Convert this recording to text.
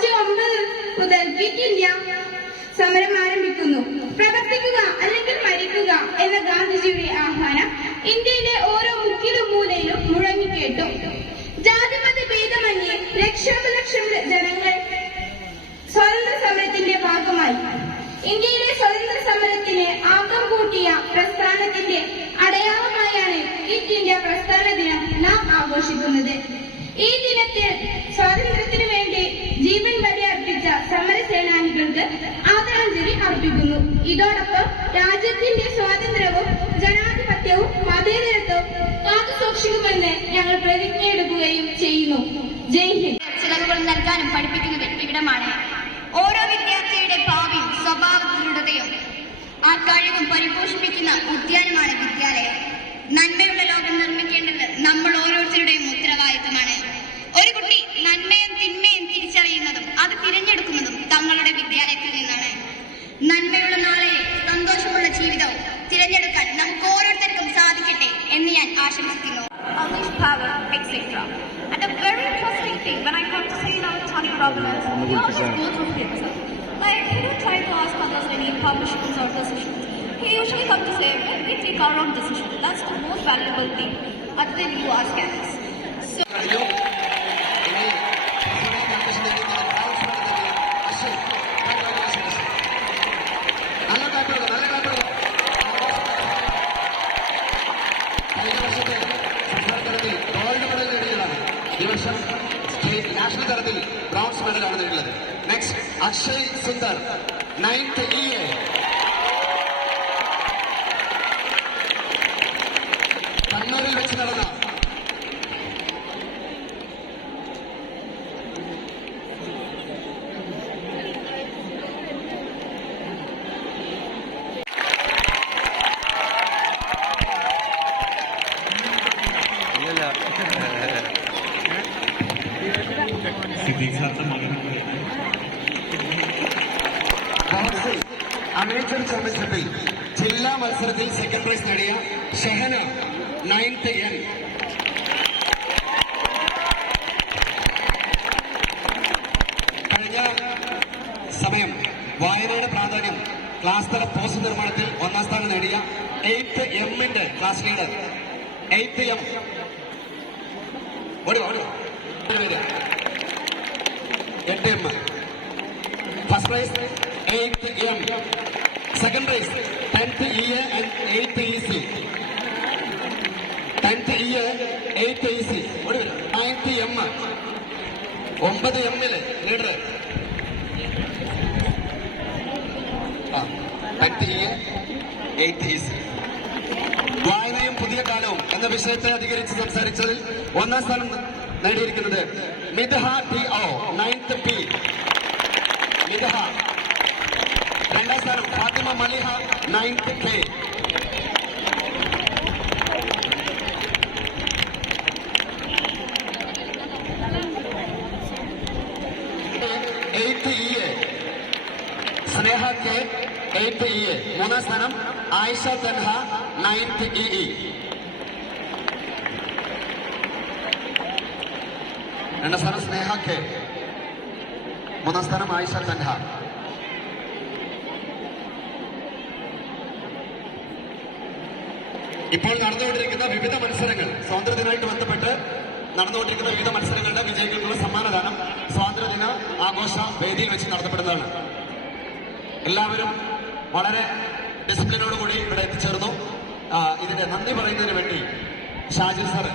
August 9 മുതൽ quit India സമരം ആരംഭിക്കുന്നു. പ്രവർത്തിക്കുക അല്ലെങ്കിൽ മരിക്കുക എന്ന ഗാന്ധിജിയുടെ ആഹ്വാനം ഇന്ത്യയിലെ ഓരോ മുക്കിലും മൂലയിലും മുഴങ്ങിക്കേട്ടു. ജാതിമത ഭേദമന്യേ ലക്ഷോപലക്ഷം ജനങ്ങൾ സ്വാതന്ത്ര്യ സമരത്തിന്റെ ഭാഗമായി. ഇന്ത്യയിലെ സ്വതന്ത്ര സമരത്തിന് ആക്കം കൂട്ടിയ പ്രസ്ഥാനത്തിന്റെ അടയാളമായാണ് ക്വിറ്റ് ഇന്ത്യ പ്രസ്ഥാന ദിനം നാം ആഘോഷിക്കുന്നത്. ഈ ദിനത്തിൽ സ്വാതന്ത്ര്യത്തിനു വേണ്ടി ജീവൻ ബലിയർപ്പിച്ച സമരസേനാനികൾക്ക് ആദരാഞ്ജലി അർപ്പിക്കുന്നു. ഇതോടൊപ്പം രാജ്യത്തിന്റെ സ്വാതന്ത്ര്യവും ജനാധിപത്യവും മതേതരത്വവും കാത്തുസൂക്ഷിക്കുമെന്ന് ഞങ്ങൾ പ്രതിജ്ഞയെടുക്കുകയും ചെയ്യുന്നു. ജയ് ഹിന്ദ്. ചിലവുകൾ നൽകാനും പഠിപ്പിക്കുന്നത് ഇവിടമാണ്. ഓരോ വിദ്യാർത്ഥിയുടെ ഭാവിയും സ്വഭാവ ദൃഢതയും ആ കഴിവും പരിപോഷിപ്പിക്കുന്ന ഉദ്യാനമാണ് വിദ്യാലയം. നന്മയുള്ള ലോകം നിർമ്മിക്കേണ്ടത് നമ്മൾ ഓരോരുത്തരുടെയും ഉത്തരവാദിത്തമാണ്. ഒരു കുട്ടി നന്മയും തിന്മയും തിരിച്ചറിയുന്നതും അത് തിരഞ്ഞെടുക്കുന്നതും തങ്ങളുടെ വിദ്യാലയത്തിൽ നിന്നാണ്. നന്മയുള്ള നാളെയും സന്തോഷമുള്ള ജീവിതവും തിരഞ്ഞെടുക്കാൻ നമുക്ക് ഓരോരുത്തർക്കും സാധിക്കട്ടെ എന്ന് ഞാൻ ആശംസിക്കുന്നു. And a very interesting thing, when I come to see Tony Robbins, he always goes through himself. Like, he don't try to ask others any permissions or decisions. He usually comes to say, well, we take our own decision. That's the most valuable thing, other than you ask us. So, national തലത്തിൽ bronze മെഡലാണ് നേടിയുള്ളത്. Next Akshay Sundar 9th EA. കണ്ണൂരിൽ വെച്ച് നടന്ന amateur ചാമ്പ്യൻഷിപ്പിൽ ജില്ലാ മത്സരത്തിൽ second prize നേടിയ ഷഹന 9th N. കഴിഞ്ഞ സമയം വായനയുടെ പ്രാധാന്യം ക്ലാസ് തല പോസ്റ്റ് നിർമ്മാണത്തിൽ 1ാം സ്ഥാനം നേടിയ 8th M class leader 8th M. ഓടി 8th M. First prize 8th M. Second prize 10th EA and 8th EC. 10th EA 8th EC. 9th M. 9 M leader. 10th EA 8th EC. വായനയും പുതിയ കാലവും എന്ന വിഷയത്തെ അധികരിച്ച് സംസാരിച്ചതിൽ 1ാം സ്ഥാനം നേടിയിരിക്കുന്നത് Midha TO 9th P. Midha. 2ാം സ്ഥാനം Fathima മലിഹ 9th K. 8th EA സ്നേഹ K 8th EA. 3ാം സ്ഥാനം Ayisha Tanha 9th EE. 2ാം സ്ഥാനം സ്നേഹ K. 3ാം സ്ഥാനം ആയിഷ തൻഹ. ഇപ്പോൾ നടന്നുകൊണ്ടിരിക്കുന്ന വിവിധ മത്സരങ്ങൾ, സ്വാതന്ത്ര്യദിനമായിട്ട് ബന്ധപ്പെട്ട് നടന്നുകൊണ്ടിരിക്കുന്ന വിവിധ മത്സരങ്ങളുടെ വിജയികൾക്കുള്ള സമ്മാനദാനം സ്വാതന്ത്ര്യദിന ആഘോഷ വേദിയിൽ വെച്ച് നടത്തപ്പെടുന്നതാണ്. എല്ലാവരും വളരെ ഡിസിപ്ലിനോടുകൂടി ഇവിടെ എത്തിച്ചേർന്നു. ഇതിന്റെ നന്ദി പറയുന്നതിന് വേണ്ടി ഷാജിർ സാർ